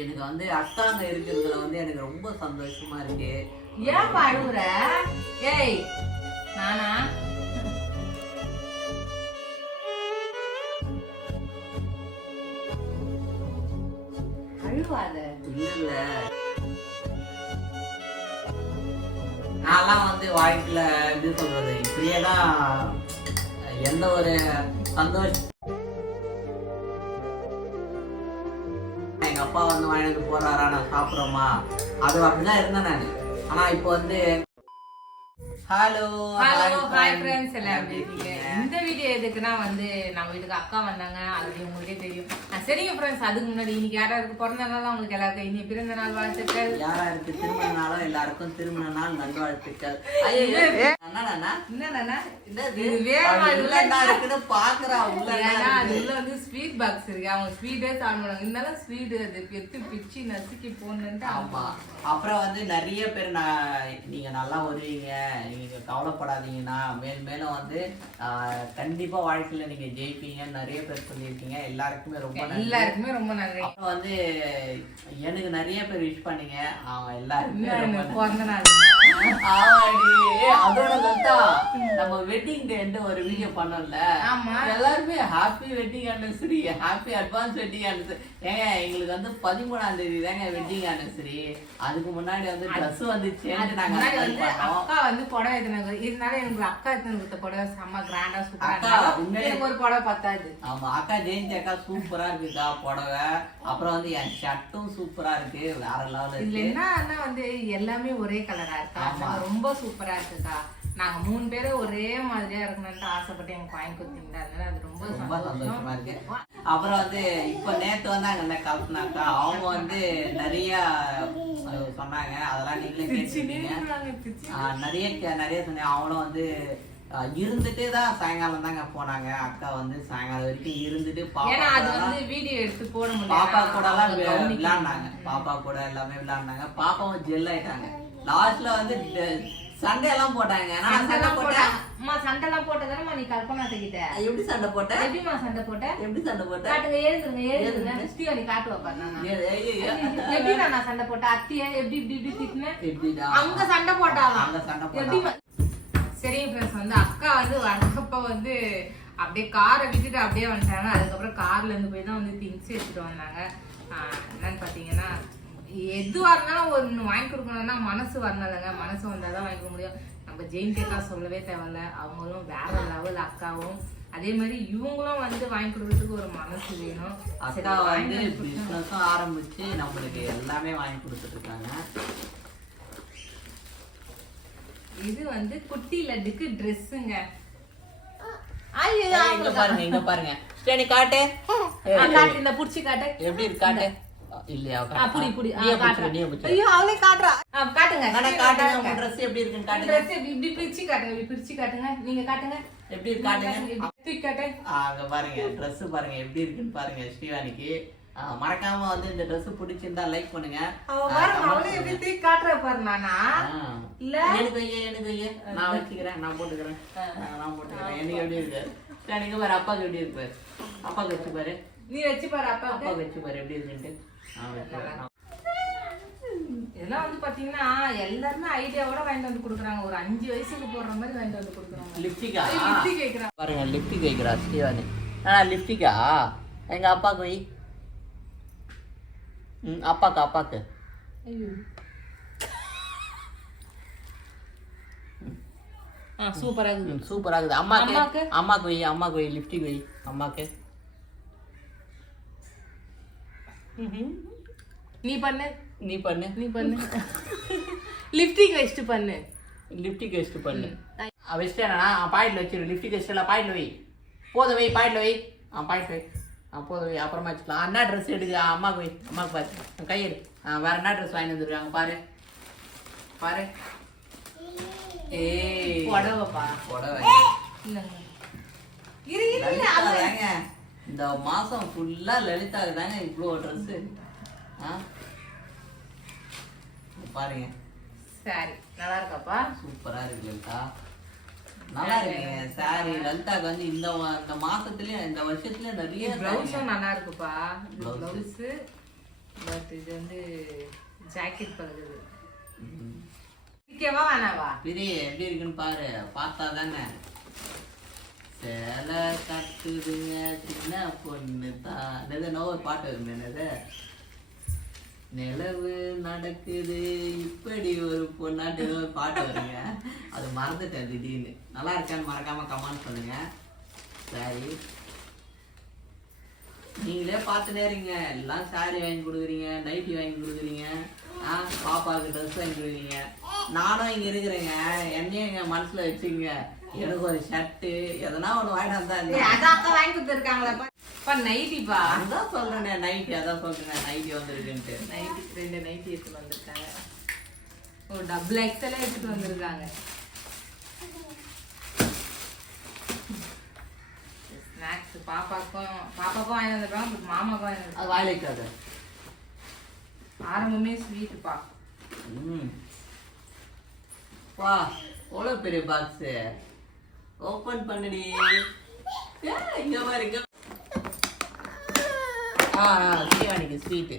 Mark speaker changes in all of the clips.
Speaker 1: எனக்கு வந்து அக்காங்க இருக்கிறதுல வந்து எனக்கு ரொம்ப சந்தோஷமா இருக்கு.
Speaker 2: ஏன் அழுகுற ஏய் நானா? அழுவாத.
Speaker 1: இல்ல இல்ல நான்லாம் வந்து வாழ்க்கையில எப்படி சொல்றது இப்படியே தான் எந்த ஒரு சந்தோஷம் எங்க அப்பா வந்து வாங்கிட்டு போறாரா நான் சாப்பிட்றோமா? அது அப்படிதான் இருந்தேன் நான். ஆனா இப்போ வந்து ஹலோ
Speaker 2: ஹலோ ஹாய் ஃப்ரெண்ட்ஸ் எல்லாம் எப்படி இருக்கீங்க? இந்த வீடியோ எதுக்குன்னா வந்து நம்ம வீட்டுக்கு அக்கா வந்தாங்க. அது உங்களுக்கே தெரியும். சரிங்க ஃப்ரெண்ட்ஸ் அதுக்கு முன்னாடி இன்னைக்கு யாராருக்கு பிறந்த நாள் உங்களுக்கு எல்லாருக்கும் இனி பிறந்த நாள் வாழ்த்துக்கள்.
Speaker 1: யாராருக்கு திருமண நாளோ எல்லாருக்கும் திருமண நாள் நல்வாழ்த்துக்கள்.
Speaker 2: என்னன்னா
Speaker 1: இருக்குன்னு பாக்குறா
Speaker 2: அது. உள்ள வந்து ஸ்வீட் பாக்ஸ் இருக்கு. அவங்க ஸ்வீட்டே சாப்பிடுவாங்க இருந்தாலும் ஸ்வீட் அது எத்து பிச்சு நசுக்கி போடணுன்ட்டு
Speaker 1: ஆமா. அப்புறம் வந்து நிறைய பேர் நான் நீங்க நல்லா வருவீங்க. நீங்க கவலைப்படாதீங்கன்னா மேல் மேலும் வந்து ஆஹ், கண்டிப்பா வாழ்க்கையில நீங்க ஜெயிப்பீங்க. நிறைய பேர் சொல்லியிருக்கீங்க. எல்லாருக்குமே ரொம்ப
Speaker 2: எல்லாருக்குமே ரொம்ப நன்றி.
Speaker 1: அப்புறம் வந்து எனக்கு நிறைய பேர் விஷ் பண்ணீங்க. அவங்க எல்லாருக்குமே
Speaker 2: பிறந்த நாள்
Speaker 1: ஆமாடி. அதோட லதா நம்ம வெட்டிங் டேன்ட்டு ஒரு வீடியோ பண்ணோம்ல.
Speaker 2: ஆமா.
Speaker 1: எல்லாருமே happy wedding anniversary happy advance wedding anniversary ஏங்க எங்களுக்கு வந்து பதிமூணாம் தேதி தாங்க வெட்டிங் ஆனிவர்சரி அதுக்கு முன்னாடி வந்து ட்ரெஸ் வந்துச்சேன்னு நாங்க
Speaker 2: அக்கா வந்து புடவை எடுத்துனாங்க இருந்தாலும் எனக்கு அக்கா எடுத்து கொடுத்த புடவை செம்ம கிராண்டா சூப்பரா எனக்கு ஒரு புடவை பத்தாது.
Speaker 1: ஆமா அக்கா ஜெயந்தி அக்கா சூப்பரா இருக்குக்கா புடவை? அப்புறம் வந்து என் ஷர்ட்டும் சூப்பரா இருக்கு வேற லெவல்
Speaker 2: இதுல வந்து எல்லாமே ஒரே கலரா இருக்கா. அதனால ரொம்ப சூப்பரா இருக்குக்கா. நாங்க மூணு பேரும் ஒரே மாதிரியா இருக்கணும்னு ஆசைப்பட்டு எனக்கு வாங்கி கொடுத்தீங்களா? அதனால அது ரொம்ப
Speaker 1: ரொம்ப சந்தோஷமா. இருக்கு. அப்புறம் வந்து இப்ப நேத்து வந்தாங்க இந்த கல்பனாக்கா அவங்க வந்து நிறைய சொன்னாங்க. அதெல்லாம் நீங்களே நிறைய நிறைய சொன்னாங்க அவங்களும் வந்து இருந்துட்டு தான் சாயங்காலம் தாங்க போனாங்க. அக்கா வந்து சாயங்காலம் வரைக்கும் இருந்துட்டு பாப்பா
Speaker 2: அது வந்து வீடியோ எடுத்து போட முடியல.
Speaker 1: பாப்பா கூட எல்லாம். விளையாண்டாங்க பாப்பா கூட எல்லாமே விளையாண்டாங்க பாப்பாவும் ஜெல் ஆயிட்டாங்க. லாஸ்ட்ல வந்து சண்டை எல்லாம் போட்டாங்க. நான் சண்டை போட்டேன்.
Speaker 2: போட்டா- அம்மா சண்டைலாம் போட்டதானம்மா நீ கல்பனா கிட்ட
Speaker 1: எப்படி சண்டை போட்டேன்
Speaker 2: எப்படிம்மா சண்டை போட்ட?
Speaker 1: எப்படி சண்டை போட்டேன்
Speaker 2: காட்டுங்க எழுதுங்க எழுதுங்க ஸ்ரீவா நீ காட்டுவா பாரு நான்.
Speaker 1: ஏய், ஏய், ஏய், ஏய்.
Speaker 2: எப்படி நான் சண்டை போட்டேன் அத்திய எப்படி இப்படி இப்படி திட்டினேன் அங்க சண்டை போட்டாலாம்
Speaker 1: அங்க சண்டை
Speaker 2: ம- சரிங்க ஃப்ரெண்ட்ஸ் வந்து அக்கா வந்து வரப்ப வந்து அப்படியே காரை விட்டுட்டு அப்படியே வந்துட்டாங்க. அதுக்கப்புறம் கார்ல இருந்து போய் தான் வந்து திங்ஸ் எடுத்துட்டு வந்தாங்க. என்னன்னு பாத்தீங்கன்னா எதுவா இருந்தாலும் ஒன்று வாங்கி கொடுக்கணும்னா மனசு வரணும்லங்க. மனசு வந்தால் தான் வாங்கி கொடுக்க முடியும். நம்ம ஜெயின் கேக்கா சொல்லவே தேவையில்ல. அவங்களும் வேற லெவல் அக்காவும். அதே மாதிரி இவங்களும் வந்து வாங்கி கொடுக்கறதுக்கு ஒரு மனசு வேணும்.
Speaker 1: அக்கா வந்து. பிசினஸும் ஆரம்பிச்சு நம்மளுக்கு எல்லாமே வாங்கி கொடுத்துட்டு இருக்காங்க.
Speaker 2: இது வந்து குட்டி லட்டுக்கு ட்ரெஸ்ஸுங்க
Speaker 1: பாருங்க இங்க பாருங்க. காட்டு
Speaker 2: இந்த புடிச்சு காட்டு.
Speaker 1: எப்படி இருக்கு காட்டு? இல்லையா?
Speaker 2: ஆ, புடி புடி. ஆ,
Speaker 1: நீயே
Speaker 2: காட்டுறா.
Speaker 1: பிடிச்சிரு, நீயே பிடிச்சிரு.
Speaker 2: ஐயோ அவளே காட்டுறா. ஆ, காட்டுங்க.
Speaker 1: காட்டுங்க. ட்ரெஸ் எப்படி இருக்குன்னு காட்டுங்க.
Speaker 2: ட்ரெஸ் இப்படி இப்படி பிரிச்சு காட்டுங்க இப்படி பிரிச்சு காட்டுங்க. நீங்க காட்டுங்க.
Speaker 1: எப்படி காட்டுங்க?
Speaker 2: இப்படி தூக்கி காட்டு.
Speaker 1: ஆ, அங்க பாருங்க Dress பாருங்க எப்படி இருக்குன்னு பாருங்க ஸ்ரீவாணிக்கு. ஆ, மறக்காம வந்து இந்த Dress பிடிச்சிருந்தா லைக் பண்ணுங்க.
Speaker 2: அவ பாருங்க அவளே எப்படி. தூக்கி காட்டுற பாரு நானா. இல்ல.
Speaker 1: எனக்கு வையே, எனக்கு வையே. நான் வச்சுக்கிறேன் நான் போட்டுக்கிறேன். ஆ, நான் போட்டுக்கிறேன். எனக்கு எப்படி இருக்கு? நீங்க பாரு அப்பாக்கு எப்படி இருக்கு பாரு. அப்பாக்கு வச்சு பாரு.
Speaker 2: நீ வச்சு பாரு அப்பா
Speaker 1: அப்பாக்கு வச்சு பாரு எப்படி இருக்குன்ட்டு.
Speaker 2: இதெல்லாம் வந்து பாத்தீங்கன்னா எல்லாருமே ஐடியாவோட வாங்கிட்டு வந்து கொடுக்குறாங்க. ஒரு அஞ்சு வயசுக்கு போடுற மாதிரி வாங்கிட்டு வந்து கொடுக்குறாங்க.
Speaker 1: லிப்டிக்கா
Speaker 2: லிப்டி கேக்குறாங்க
Speaker 1: பாருங்க லிப்டிக் வைக்கிறா ஸ்ரீவாணி. ஆ லிப்டிக்கா எங்க அப்பாக்கு வை. ம் அப்பாக்கு அப்பாக்கு.
Speaker 2: ஐயோ. ஆ சூப்பரா இருக்குது.
Speaker 1: ம் சூப்பரா இருக்குது. அம்மாக்கு
Speaker 2: அம்மாக்கு?
Speaker 1: அம்மாக்கு வை அம்மாக்கு வை லிப்டிக் வை அம்மாக்கு.
Speaker 2: நீ பண்ணு.
Speaker 1: நீ பண்ணு.
Speaker 2: நீ பண்ணு. லிப்டிக் வச்சுட்டு பண்ணு.
Speaker 1: லிப்டிக் வச்சுட்டு பண்ணு. வச்சுட்டேனா பாயிண்ட்ல வச்சிரு. லிப்டிக் வச்சுல பாயிண்ட்ல வை. போதும் வை பாயிண்ட்ல வை. ஆ பாயிண்ட் வை. ஆ போதும் வை அப்புறமா வச்சுக்கலாம். என்ன ட்ரெஸ் எடுக்கு ஆ, அம்மாக்கு வை. அம்மாக்கு பாரு. கை எடு. ஆ வேற என்ன ட்ரெஸ் வாங்கி வந்துருக்காங்க பாரு. பாரு. ஏய்.
Speaker 2: புடவைப்பா.
Speaker 1: புடவை
Speaker 2: இல்லைங்க இரு
Speaker 1: லலிதா தாங்க இந்த மாசம் ஃபுல்லா லலிதா தாங்க இவ்வளோ ட்ரெஸ் ஆ? பாருங்க.
Speaker 2: சரி நல்லா இருக்காப்பா?
Speaker 1: சூப்பரா இருக்கு லலிதா. நல்லா இருக்குங்க. சாரி லலிதாக்கு வந்து இந்த இந்த மாசத்துலயே இந்த வருஷத்துலயே நிறைய.
Speaker 2: பிளவுஸும் நல்லா இருக்குப்பா. பிளவுஸ் பட் இது வந்து ஜாக்கெட் பழகுது. பிடிக்கவா வேணாவா?
Speaker 1: பிரி எப்படி இருக்குன்னு பாரு. பார்த்தா தானே சேலை கட்டுதுங்க சின்ன பொண்ணு தான் என்னது ஒரு பாட்டு வருங்க என்னது? நிலவு நடக்குது இப்படி ஒரு பொண்ணாட்டு ஏதோ ஒரு பாட்டு வருங்க. அது மறந்துட்டேன் திடீர்னு. நல்லா இருக்கான்னு மறக்காம கமெண்ட் பண்ணுங்க. சரி. நீங்களே பார்த்துட்டே இருங்க எல்லாம் சாரி வாங்கி கொடுக்குறீங்க நைட்டி வாங்கி கொடுக்குறீங்க. ஆ பாப்பாவுக்கு ட்ரெஸ் வாங்கி கொடுக்குறீங்க. நானும் இங்க இருக்கிறேங்க. என்னையும் எங்க மனசுல வச்சுங்க எனக்கு ஒரு ஷர்ட்டு எதனா ஒன்று வாங்கிட்டு வந்தா?
Speaker 2: அதான் வாங்கி கொடுத்துருக்காங்களா பா? நைட்டிப்பா
Speaker 1: அதான் சொல்றேன் நைட்டி அதான் சொல்றேன் நைட்டி வந்திருக்குன்ட்டு.
Speaker 2: நைட்டி ரெண்டு நைட்டி எடுத்துட்டு வந்திருக்காங்க. ஓ டபுள் எக்ஸலே எடுத்துட்டு வந்திருக்காங்க. ஸ்நாக்ஸ் பாப்பாக்கும் பாப்பாக்கும் வாங்கி வந்திருக்காங்க மாமாக்கும் வாங்கி
Speaker 1: அது வாயில வைக்காத.
Speaker 2: ஆரம்பமே ஸ்வீட்டுப்பா
Speaker 1: ம். வா எவ்வளோ பெரிய பாக்ஸு ஓப்பன் பண்ணுடி. இங்க பாரு இங்க. ஆ தீவானிக்கு ஸ்வீட்டு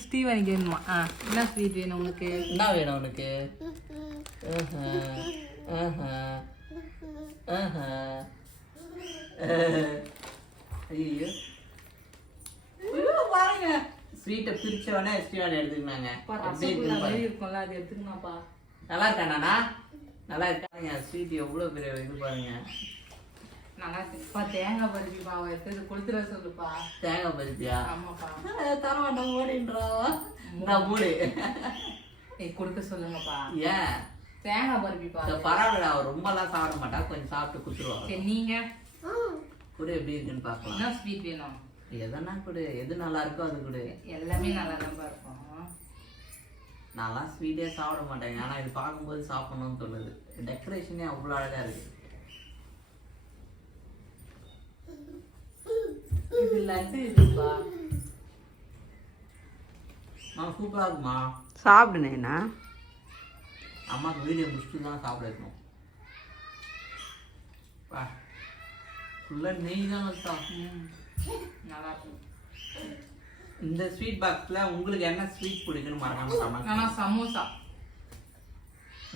Speaker 2: ஸ்டீவனுக்கு வேணுமா? ஆ என்ன ஸ்வீட் வேணும் உனக்கு?
Speaker 1: என்ன வேணும் உனக்கு. ஐயோ பாருங்க. ஸ்வீட்டை பிரிச்ச உடனே ஸ்டீவானி எடுத்துக்கினாங்க. பாருங்க.
Speaker 2: இருக்கும்ல அது எடுத்துக்கணும்ப்பா?
Speaker 1: நல்லா இருக்காண்ணா நல்லா இருக்காங்க. ஸ்வீட் எவ்வளோ பெரிய இது பாருங்க.
Speaker 2: நல்லா இருக்குப்பா தேங்காய் பருப்பிப்பா அவ எடுத்து கொளுத்துற சொல்லுப்பா.
Speaker 1: தேங்காய் பருப்பியா?
Speaker 2: ஆமாப்பா.
Speaker 1: தர மாட்டோம் ஓடின்றா நான் மூடு
Speaker 2: ஏய் கொடுக்க சொல்லுங்கப்பா.
Speaker 1: ஏன்?
Speaker 2: தேங்காய் பருப்பிப்பா
Speaker 1: பரவாயில்ல அவ ரொம்பலாம் சாப்பிட மாட்டா. கொஞ்சம் சாப்பிட்டு குத்துருவா
Speaker 2: சரி நீங்க?
Speaker 1: கூட எப்படி இருக்குன்னு பார்க்கலாம்
Speaker 2: என்ன ஸ்வீட் வேணும்?
Speaker 1: எதனா கொடு எது நல்லா இருக்கோ அது கொடு.
Speaker 2: எல்லாமே நல்லா தான் இருக்கும்.
Speaker 1: நான்லாம் ஸ்வீட்டே சாப்பிட மாட்டேங்க ஆனா இது பார்க்கும்போது சாப்பிடணும்னு தோணுது. டெக்கரேஷனே அவ்வளோ அழகா இருக்கு.
Speaker 2: இது லட்டு இதுப்பா.
Speaker 1: நான் சூப்பரா இருக்குமா?
Speaker 3: சாப்பிடுனேண்ணா
Speaker 1: அம்மாக்கு வீடியோ முடிச்சுட்டு தான் சாப்பிட வைக்கணும். ஃபுல்லாக நெய் தான்.
Speaker 2: நல்லா இருக்கும்
Speaker 1: இந்த ஸ்வீட் பாக்ஸில் உங்களுக்கு என்ன ஸ்வீட் பிடிக்குன்னு மறக்காம சமைக்க
Speaker 2: ஆனா சமோசா.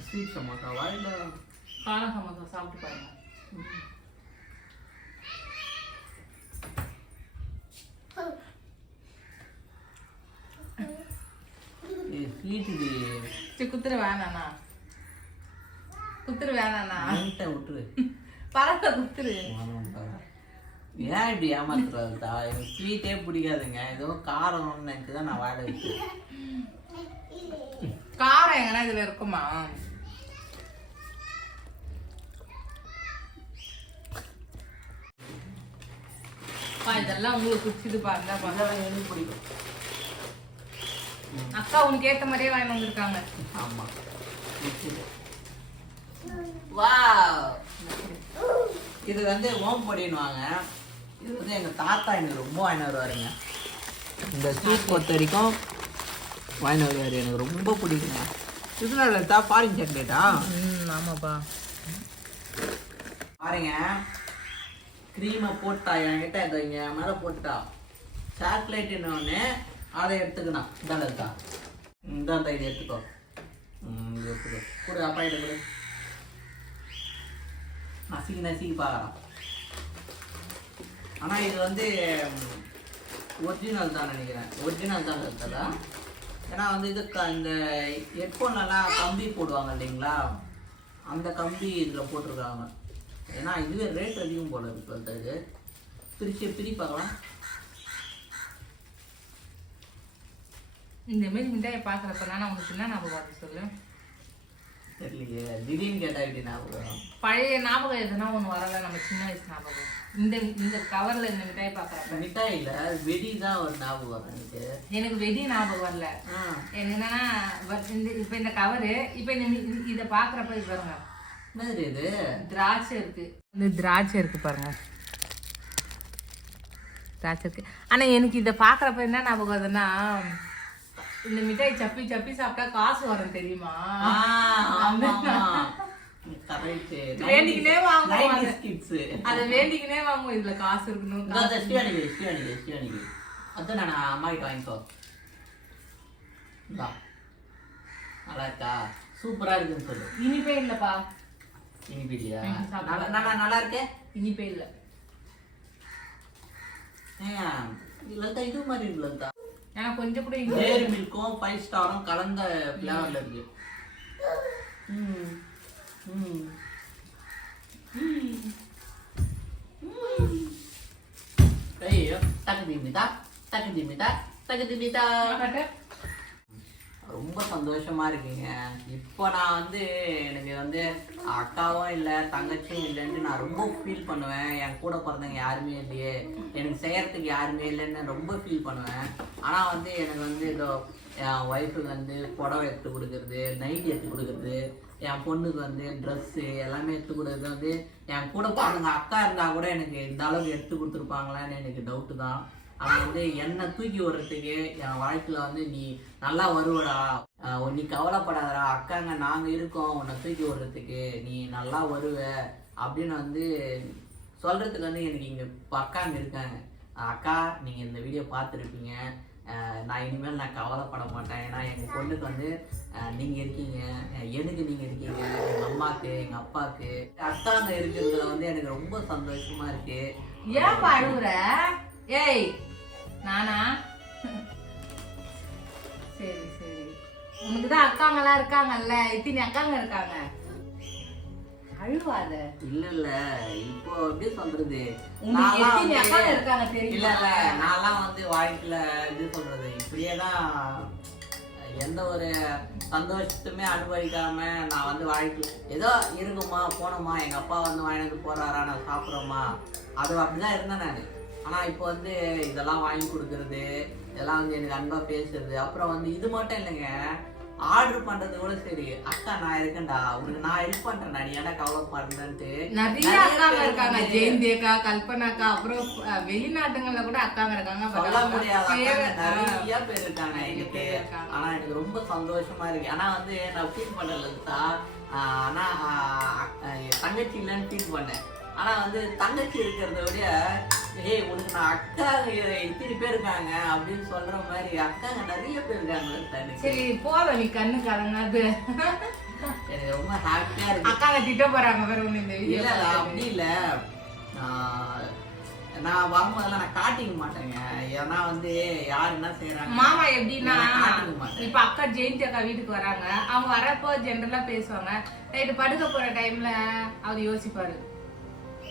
Speaker 1: ஸ்வீட் சமோசாவா இல்லை?
Speaker 2: கார சமோசா சாப்பிட்டு பாருங்க.
Speaker 1: ஸ்வீட் இது.
Speaker 2: சரி குத்துற வேணாண்ணா. குத்துரு வேணாண்ணா.
Speaker 1: விட்டுரு.
Speaker 2: பரவாயில்ல குத்துரு.
Speaker 1: ஏன் இப்படி ஏமாத்துறதா எனக்கு ஸ்வீட்டே பிடிக்காதுங்க. ஏதோ காரம்னு நினைச்சு தான் நான் வாட வச்சேன்
Speaker 2: காரம் எங்கன்னா இதுல இருக்குமா? அப்பா, இதெல்லாம் உங்களுக்கு பிடிச்சது பாருங்க.
Speaker 1: எனக்கு பிடிக்கும்.
Speaker 2: அக்கா உனக்கு ஏத்த மாதிரியே வாங்கி வந்திருக்காங்க.
Speaker 1: ஆமாம் பிடிச்சது. வாவ். இது வந்து ஓம் பொடின்னுவாங்க. இது வந்து எங்கள் தாத்தா எனக்கு ரொம்ப வாங்கிட்டு வருவாருங்க. இந்த ஸ்வீட் பொறுத்த வரைக்கும் வாங்கிட்டு வருவார். எனக்கு ரொம்ப பிடிக்குங்க. இதுல தா ஃபாரின் சாக்லேட்டா
Speaker 2: ம் ஆமாப்பா.
Speaker 1: பாருங்க. க்ரீமை போட்டா என்கிட்ட இதை இங்கே மேலே போட்டா. சாக்லேட்டுன்னு ஒன்று அதை எடுத்துக்கணும் இந்தாண்ட இருக்கா? இந்தாண்ட இதை எடுத்துக்கோ. எடுத்துக்கோ. கொடு அப்பா கிட்ட கொடு. நசுக்கி நசுக்கி பார்க்கலாம் ஆனால் இது வந்து ஒரிஜினல் தான் நினைக்கிறேன். ஒரிஜினல் தான் இருக்குதா ஏன்னா வந்து இது க- இந்த ஹெட்ஃபோன்லலாம் கம்பி போடுவாங்க இல்லைங்களா? அந்த கம்பி இதில் போட்டிருக்காங்க. ஏன்னா இதுவே ரேட் அதிகம் போல இது. பிரிச்சு பிரி பார்க்கலாம்.
Speaker 2: இந்த மாதிரி மிட்டாயை பாக்குறப்ப நான் உனக்கு என்ன ஞாபகம் வருது சொல்லு?
Speaker 1: தெரியலையே. திடீர்னு கேட்டா இப்படி ஞாபகம்.
Speaker 2: பழைய ஞாபகம் எதுனா ஒண்ணு வரல நம்ம சின்ன வயசு ஞாபகம். இந்த இந்த கவர்ல இந்த மிட்டாயை பாக்குறப்ப.
Speaker 1: மிட்டாயில வெடி தான் ஒரு ஞாபகம் வரும் எனக்கு.
Speaker 2: எனக்கு வெடி ஞாபகம் வரல. என்னன்னா இந்த இப்ப இந்த கவரு இப்ப இந்த இத பாக்குறப்ப இது பாருங்க.
Speaker 1: என்னது இது?
Speaker 2: திராட்சை இருக்கு. இந்த திராட்சை இருக்கு பாருங்க. திராட்சை இருக்கு. ஆனா எனக்கு இத பாக்குறப்ப என்ன ஞாபகம் வருதுன்னா இந்த மிட்டாய் சப்பி சப்பி சாப்பிட்டா காசு வரும் தெரியுமா? வேண்டிக்கினே வாங்குவோம்
Speaker 1: 90s
Speaker 2: அதை. வேண்டிக்கினே வாங்குவோம். இதுல காசு இருக்கணும்
Speaker 1: ஸ்ரீவாணிக்கு, ஸ்ரீவாணிக்கு, ஸ்ரீவாணிக்கு. அதான் நான் அம்மா கிட்ட வாங்கிக்கோ. நல்லா இருக்கா? சூப்பரா இருக்குன்னு சொல்லு.
Speaker 2: இனிப்பே இல்லப்பா.
Speaker 1: இனிப்பு இல்லையா. நல்லா நல்லா இருக்கே?
Speaker 2: இனிப்பே இல்ல.
Speaker 1: இல்லத்தா இது மாதிரி இல்லத்தா
Speaker 2: ஏன்னா கொஞ்சம் கூட
Speaker 1: டேரி மில்க்கும் ஃபைவ் ஸ்டாரும் கலந்த ஃப்ளேவர்ல இருக்கு. ம். ம் ஐயோ தக்கு திமிதா தக்கு திமிதா ரொம்ப சந்தோஷமா இருக்கீங்க. இப்போ நான் வந்து எனக்கு வந்து அக்காவும் இல்லை தங்கச்சியும் இல்லைன்னு நான் ரொம்ப ஃபீல் பண்ணுவேன். என் கூட பிறந்தவங்க யாருமே இல்லையே. எனக்கு செய்யறதுக்கு யாருமே இல்லைன்னு ரொம்ப ஃபீல் பண்ணுவேன். ஆனால் வந்து எனக்கு வந்து இதோ என் ஒய்ஃபுக்கு வந்து புடவை எடுத்து கொடுக்கறது நைட் எடுத்து கொடுக்கறது என் பொண்ணுக்கு வந்து ட்ரெஸ்ஸு எல்லாமே எடுத்து கொடுக்கறது வந்து என் கூட பிறந்தவங்க அக்கா இருந்தால் கூட எனக்கு இந்த அளவுக்கு எடுத்து கொடுத்துருப்பாங்களான்னு எனக்கு டவுட்டு தான். அவன் வந்து என்னை தூக்கி விடுறதுக்கு என் வாழ்க்கையில் வந்து நீ நல்லா வருவடா. நீ கவலைப்படாதடா. அக்காங்க நாங்கள் இருக்கோம். உன்னை தூக்கி விடுறதுக்கு நீ நல்லா வருவ அப்படின்னு வந்து சொல்கிறதுக்கு வந்து எனக்கு இங்கே இப்ப அக்காங்க இருக்காங்க. அக்கா நீங்கள் இந்த வீடியோ பார்த்துருப்பீங்க. நான் இனிமேல் நான் கவலைப்பட மாட்டேன். ஏன்னா எங்கள் பொண்ணுக்கு வந்து நீங்கள் இருக்கீங்க. எனக்கு நீங்கள் இருக்கீங்க. எங்கள் அம்மாவுக்கு எங்கள் அப்பாக்கு. அக்காங்க இருக்கிறதுல வந்து எனக்கு ரொம்ப சந்தோஷமா இருக்கு.
Speaker 2: ஏன் அழுகுற ஏய் நானா? சரி சரி. உனக்கு தான் அக்காங்கெல்லாம் இருக்காங்கல்ல? இத்தனை அக்காங்க இருக்காங்க. அழுவாத.
Speaker 1: இல்ல இல்ல இப்போ எப்படி சொல்றது?
Speaker 2: இருக்காங்க
Speaker 1: இல்ல இல்ல நான்லாம் வந்து வாழ்க்கையில எப்படி சொல்றது? இப்படியே தான் எந்த ஒரு சந்தோஷத்துமே அனுபவிக்காம நான் வந்து வாழ்க்கையில ஏதோ இருக்குமா போனோமா எங்க அப்பா வந்து வாங்கிட்டு போறாரா நான் சாப்பிட்றோமா? அது அப்படிதான் இருந்தேன் நான். ஆனா இப்போ வந்து இதெல்லாம் வாங்கி கொடுக்கறது இதெல்லாம் வந்து எனக்கு அன்பா பேசுறது அப்புறம் வந்து இது மட்டும் இல்லைங்க ஆர்டர் பண்றது கூட சரி. அக்கா நான் இருக்கேன்டா. உனக்கு நான் ஹெல்ப் பண்றேன் நீ ஏன்டா கவலைப்படுறேன்ட்டு
Speaker 2: நிறைய
Speaker 1: நிறைய
Speaker 2: அக்காங்க இருக்காங்க. ஜெயந்தி அக்கா கல்பனா அக்கா அப்புறம் வெளிநாட்டுங்கள்ல கூட அக்காங்க இருக்காங்க.
Speaker 1: சொல்ல முடியாத. நிறைய பேர் இருக்காங்க எனக்கு. ஆனா எனக்கு ரொம்ப சந்தோஷமா இருக்கு. ஆனா வந்து நான் ஃபீல். ஆஹ் ஆனா தங்கச்சி இல்லைன்னு ஃபீல் பண்ணேன். ஆனா வந்து தங்கச்சி இருக்கிறத விட ஏய் உனக்கு நான் அக்கா இத்தனை பேர் இருக்காங்க அப்படின்னு சொல்ற மாதிரி அக்காங்க நிறைய பேர் இருக்காங்க
Speaker 2: சரி போதும் நீ கண்ணு கலங்காது
Speaker 1: எனக்கு ரொம்ப ஹாப்பியா இருக்கு.
Speaker 2: அக்காங்க திட்ட போறாங்க பாரு உன்னை இந்த
Speaker 1: இல்ல அப்படி இல்ல. நான் வரும்போதெல்லாம் நான் காட்டிக்க மாட்டேங்க. ஏன்னா வந்து யார் என்ன செய்யறாங்க
Speaker 2: மாமா எப்படின்னா. இப்ப அக்கா ஜெயந்தி அக்கா வீட்டுக்கு வராங்க. அவங்க வரப்போ ஜென்ரலா பேசுவாங்க. நைட்டு படுக்க போற டைம்ல அவர் யோசிப்பாரு.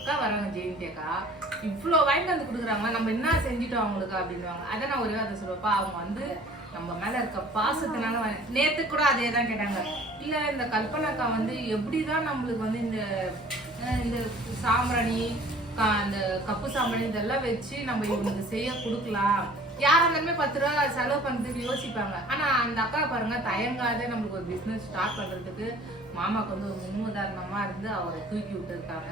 Speaker 2: அக்கா வராங்க ஜெயந்தி அக்கா இவ்வளோ வாங்கிட்டு வந்து கொடுக்குறாங்க நம்ம என்ன செஞ்சுட்டோம் அவங்களுக்கு அப்படின்னுவாங்க. அதை நான் ஒரே அதை சொல்லுவப்பா அவங்க வந்து நம்ம மேலே இருக்க பாசத்தினால வாங்க நேற்று கூட அதே தான் கேட்டாங்க. இல்லை இந்த கல்பனா அக்கா வந்து எப்படிதான் நம்மளுக்கு வந்து இந்த இந்த சாம்பிராணி அந்த கப்பு சாம்பிராணி இதெல்லாம் வச்சு நம்ம இவங்களுக்கு செய்ய கொடுக்கலாம். யார் இருந்தாலுமே பத்து ரூபா செலவு பண்ணுறதுக்கு யோசிப்பாங்க. ஆனால் அந்த அக்கா பாருங்க தயங்காத நம்மளுக்கு ஒரு பிஸ்னஸ் ஸ்டார்ட் பண்ணுறதுக்கு மாமாக்கு வந்து ஒரு முன்னுதாரணமாக இருந்து அவரை தூக்கி விட்டுருக்காங்க.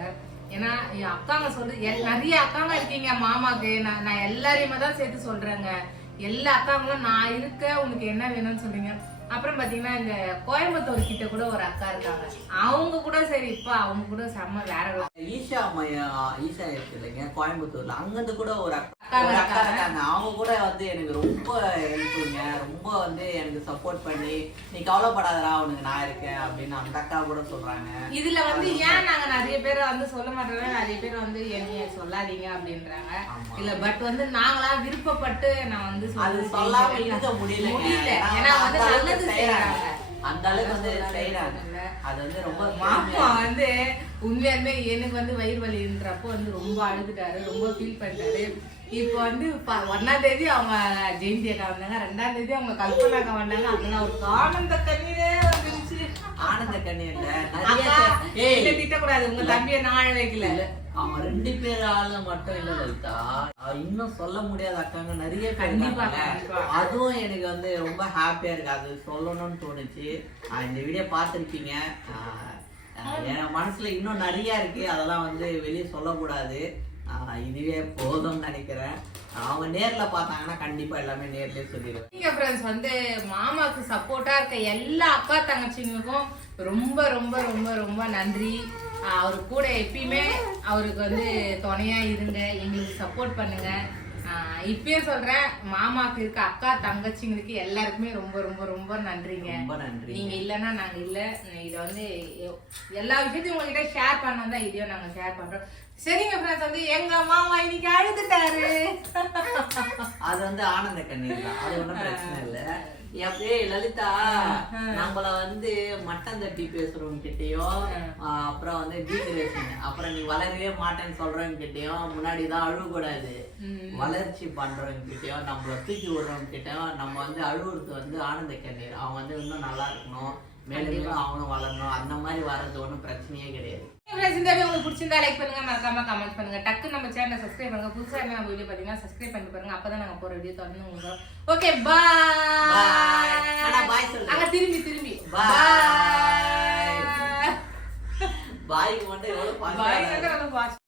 Speaker 2: ஏன்னா என் அக்காங்க சொல்லு நிறைய அக்காங்க இருக்கீங்க மாமாக்கு. நான் நான் எல்லாரையுமே தான் சேர்த்து சொல்றேங்க. எல்லா அக்காங்களும் நான் இருக்க உனக்கு என்ன வேணும்னு சொல்றீங்க? அப்புறம் பாத்தீங்கன்னா இந்த கோயம்புத்தூர் கிட்ட கூட ஒரு அக்கா இருக்காங்க அவங்க கூட சரி இப்ப அவங்க கூட செம்ம வேற.
Speaker 1: ஈஷா மையா ஈஷா இருக்கு இல்லைங்க கோயம்புத்தூர்ல அங்கிருந்து கூட ஒரு அக்கா
Speaker 2: அக்கா
Speaker 1: ஒரு அக்கா
Speaker 2: இருக்காங்க.
Speaker 1: அவங்க கூட வந்து எனக்கு ரொம்ப ஹெல்ப்புங்க ரொம்ப வந்து எனக்கு சப்போர்ட் பண்ணி நீ கவலைப்படாதடா உனக்கு நான் இருக்கேன் அப்படின்னு அந்த அக்கா கூட சொல்றாங்க
Speaker 2: இதுல வந்து ஏன் நாங்க நிறைய பேர் வந்து சொல்ல மாட்டோம் நிறைய பேர் வந்து என்னைய சொல்லாதீங்க அப்படின்றாங்க. இல்ல பட் வந்து நாங்களா விருப்பப்பட்டு நான் வந்து
Speaker 1: அது சொல்லாம. இருக்க முடியல
Speaker 2: முடியல ஏன்னா வந்து செய்யறாங்க
Speaker 1: அந்த அளவுக்கு வந்து செய்யறாங்க அது வந்து ரொம்ப
Speaker 2: மாமா வந்து உண்மையாலுமே எனக்கு வந்து வயிறு வலின்றப்போ வந்து ரொம்ப அழுதுட்டாரு ரொம்ப ஃபீல் பண்ணிட்டாரு. இப்போ வந்து ஒண்ணாம் தேதி அவங்க ஜெயந்தி அக்கா வந்தாங்க ரெண்டாம் தேதி அவங்க கல்பனா அக்கா வந்தாங்க. அதெல்லாம் அவருக்கு ஆனந்த கண்ணீரே
Speaker 1: ஆனந்த கண்ணி இல்ல நிறைய
Speaker 2: திட்டக்கூடாது உங்க தம்பியை நான் வைக்கல.
Speaker 1: அவன் ரெண்டு பேர் ஆளு மட்டும் இல்ல லலிதா. இன்னும் சொல்ல முடியாத அக்காங்க நிறைய பேர். அதுவும் எனக்கு வந்து ரொம்ப ஹாப்பியா இருக்கு. அது சொல்லணும்னு தோணுச்சு. இந்த வீடியோ பார்த்துருப்பீங்க என் மனசுல இன்னும் நிறைய இருக்கு. அதெல்லாம் வந்து வெளியே சொல்லக்கூடாது. இதுவே போதும்னு நினைக்கிறேன். அவங்க நேர்ல பார்த்தாங்கன்னா கண்டிப்பா எல்லாமே நேர்லயே சொல்லிடுவேன்.
Speaker 2: நீங்க ஃப்ரெண்ட்ஸ் வந்து மாமாக்கு சப்போர்ட்டா இருக்க எல்லா அக்கா தங்கச்சிங்களுக்கும் ரொம்ப ரொம்ப ரொம்ப ரொம்ப நன்றி. அவரு கூட எப்பயுமே அவருக்கு வந்து துணையா இருங்க எங்களுக்கு சப்போர்ட் பண்ணுங்க. இப்பயே சொல்றேன் மாமாக்கு இருக்க அக்கா தங்கச்சிங்களுக்கு எல்லாருக்குமே ரொம்ப ரொம்ப ரொம்ப நன்றிங்க.
Speaker 1: ரொம்ப நன்றி
Speaker 2: நீங்க இல்லைன்னா நாங்க இல்ல. இத வந்து எல்லா விஷயத்தையும் உங்ககிட்ட ஷேர் பண்ணோம் தான் இதையும் நாங்க ஷேர் பண்றோம். சரிங்க ஃப்ரெண்ட்ஸ் வந்து எங்க மாமா இன்னைக்கு அழுதுட்டாரு.
Speaker 1: அது வந்து ஆனந்த கண்ணீர் தான். அது ஒண்ணும் பிரச்சனை இல்ல. அப்படியே லலிதா. நம்மள வந்து மட்டன் தட்டி பேசுறவங்க கிட்டயும் அப்புறம் வந்து டீக்ரேஷன் அப்புறம் நீ வளரவே மாட்டேன்னு சொல்றவங்க கிட்டயும் முன்னாடி தான் அழுவக்கூடாது வளர்ச்சி பண்றவங்க கிட்டயும் நம்மள தூக்கி விடுறவங்க கிட்டயும் நம்ம வந்து அழுவுறது வந்து ஆனந்த கண்ணீர். அவன் வந்து இன்னும் நல்லா இருக்கணும். மேலும் அவனும் வளரணும். அந்த மாதிரி வர்றது ஒண்ணும் பிரச்சனையே கிடையாது.
Speaker 2: இந்த வீடியோ உங்களுக்கு பிடிச்சிருந்தா லைக் பண்ணுங்க. மறக்காம கமெண்ட் பண்ணுங்க. டக்கு நம்ம சேனலை சப்ஸ்கிரைப் பண்ணுங்க. புதுசா என்ன நம்ம வீடியோ பாத்தீங்கன்னா சப்ஸ்கிரைப் பண்ணி பாருங்க. அப்பதான் நாங்க போற வீடியோ தொடர்ந்து உங்களுக்கு ஓகே பாய்
Speaker 1: சொல்லு.
Speaker 2: அங்க திரும்பி திரும்பி. பாய்
Speaker 1: பாய்க்கு மட்டும் எவ்வளவு
Speaker 2: பாய்
Speaker 1: பாய்
Speaker 2: பாய்